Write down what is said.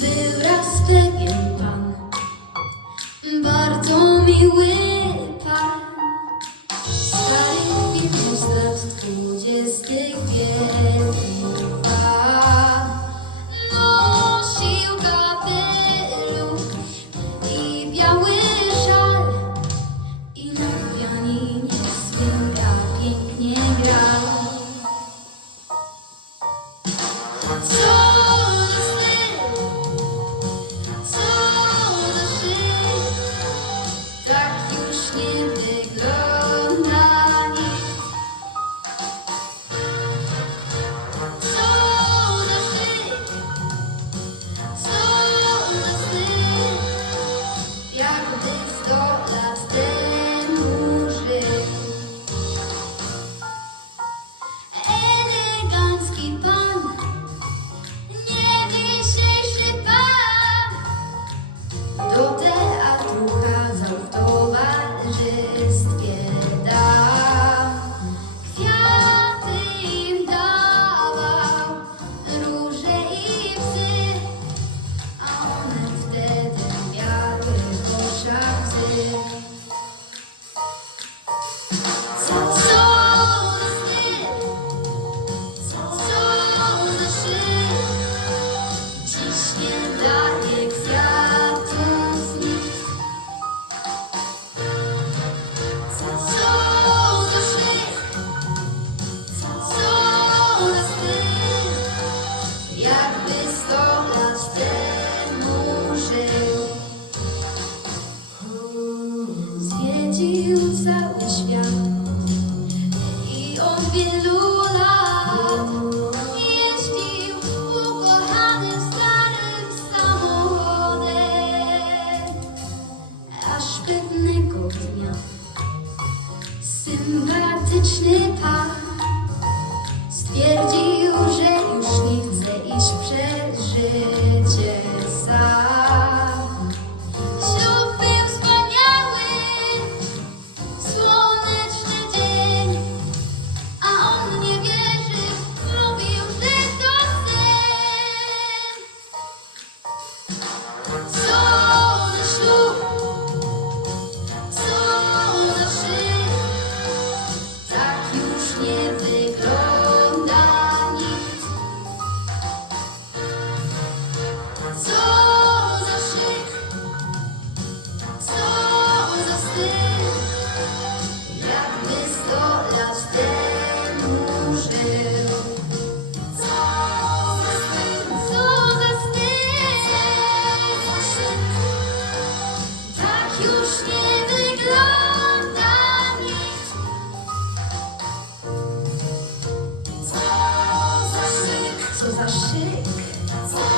Był raz pewien pan, bardzo miły pan. Starych wieków z lat dwudziestych wielki pan. Nosił i biały szal i na pianinie swym pięknie grał. So Południa. Syn braty, Song.